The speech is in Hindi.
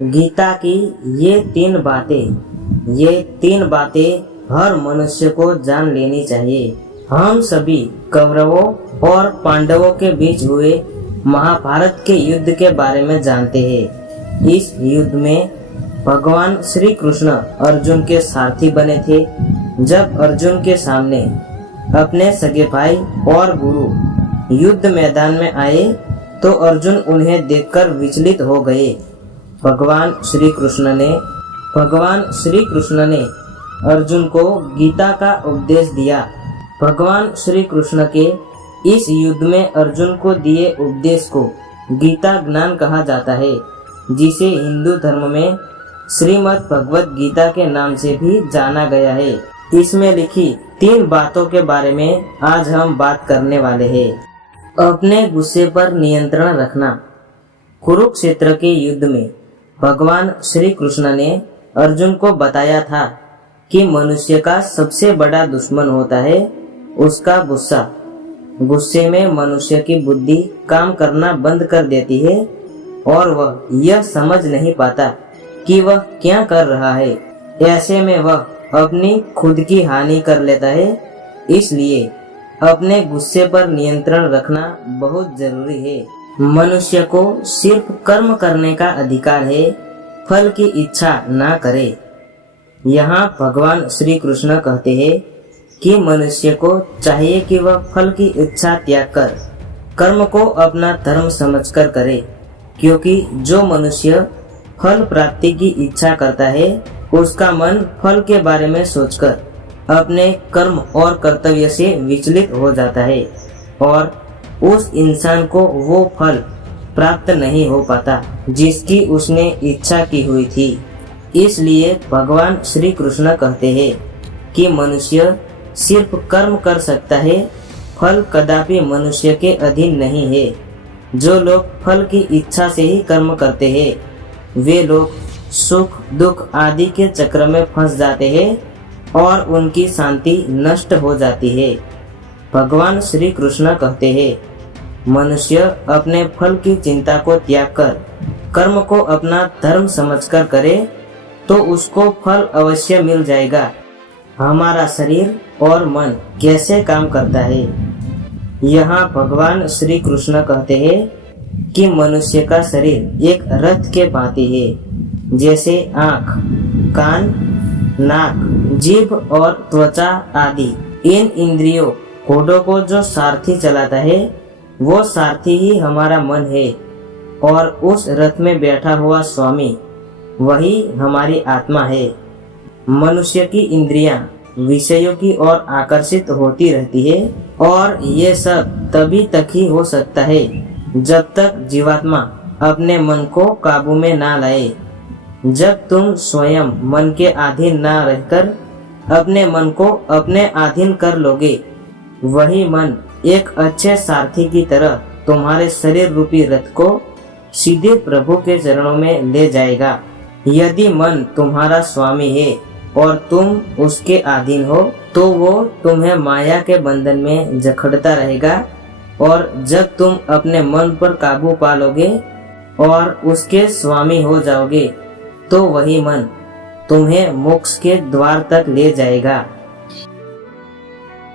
गीता की ये तीन बातें हर मनुष्य को जान लेनी चाहिए। हम सभी कौरवों और पांडवों के बीच हुए महाभारत के युद्ध के बारे में जानते हैं। इस युद्ध में भगवान श्री कृष्ण अर्जुन के सारथी बने थे। जब अर्जुन के सामने अपने सगे भाई और गुरु युद्ध मैदान में आए तो अर्जुन उन्हें देखकर विचलित हो गए। भगवान श्री कृष्ण ने अर्जुन को गीता का उपदेश दिया। भगवान श्री कृष्ण के इस युद्ध में अर्जुन को दिए उपदेश को गीता ज्ञान कहा जाता है, जिसे हिंदू धर्म में श्रीमद् भगवत गीता के नाम से भी जाना गया है। इसमें लिखी 3 बातों के बारे में आज हम बात करने वाले हैं। अपने गुस्से पर नियंत्रण रखना। कुरुक्षेत्र के युद्ध में भगवान श्री कृष्ण ने अर्जुन को बताया था कि मनुष्य का सबसे बड़ा दुश्मन होता है उसका गुस्सा। गुस्से में मनुष्य की बुद्धि काम करना बंद कर देती है और वह यह समझ नहीं पाता कि वह क्या कर रहा है। ऐसे में वह अपनी खुद की हानि कर लेता है। इसलिए अपने गुस्से पर नियंत्रण रखना बहुत जरूरी है। मनुष्य को सिर्फ कर्म करने का अधिकार है, फल की इच्छा ना करे। यहाँ भगवान श्री कृष्ण कहते हैं कि मनुष्य को चाहिए कि वह फल की इच्छा त्याग कर कर्म को अपना धर्म समझकर करे, क्योंकि जो मनुष्य फल प्राप्ति की इच्छा करता है उसका मन फल के बारे में सोचकर अपने कर्म और कर्तव्य से विचलित हो जाता है और उस इंसान को वो फल प्राप्त नहीं हो पाता जिसकी उसने इच्छा की हुई थी। इसलिए भगवान श्री कृष्ण कहते हैं कि मनुष्य सिर्फ कर्म कर सकता है, फल कदापि मनुष्य के अधीन नहीं है। जो लोग फल की इच्छा से ही कर्म करते हैं वे लोग सुख दुख आदि के चक्र में फंस जाते हैं और उनकी शांति नष्ट हो जाती है। भगवान श्री कृष्ण कहते हैं मनुष्य अपने फल की चिंता को त्याग कर कर्म को अपना धर्म समझकर करे तो उसको फल अवश्य मिल जाएगा। हमारा शरीर और मन कैसे काम करता है? यहाँ भगवान श्री कृष्ण कहते हैं कि मनुष्य का शरीर एक रथ के भांति है। जैसे आँख, कान, नाक, जीभ और त्वचा आदि इन इंद्रियों घोड़ों को जो सारथी चलाता है वो सारथी ही हमारा मन है और उस रथ में बैठा हुआ स्वामी वही हमारी आत्मा है। मनुष्य की इंद्रियां विषयों की ओर आकर्षित होती रहती है और ये सब तभी तक ही हो सकता है जब तक जीवात्मा अपने मन को काबू में ना लाए। जब तुम स्वयं मन के अधीन ना रहकर अपने मन को अपने अधीन कर लोगे, वही मन एक अच्छे सारथी की तरह तुम्हारे शरीर रूपी रथ को सीधे प्रभु के चरणों में ले जाएगा। यदि मन तुम्हारा स्वामी है और तुम उसके अधीन हो तो वो तुम्हें माया के बंधन में जकड़ता रहेगा और जब तुम अपने मन पर काबू पा लोगे और उसके स्वामी हो जाओगे तो वही मन तुम्हें मोक्ष के द्वार तक ले जाएगा।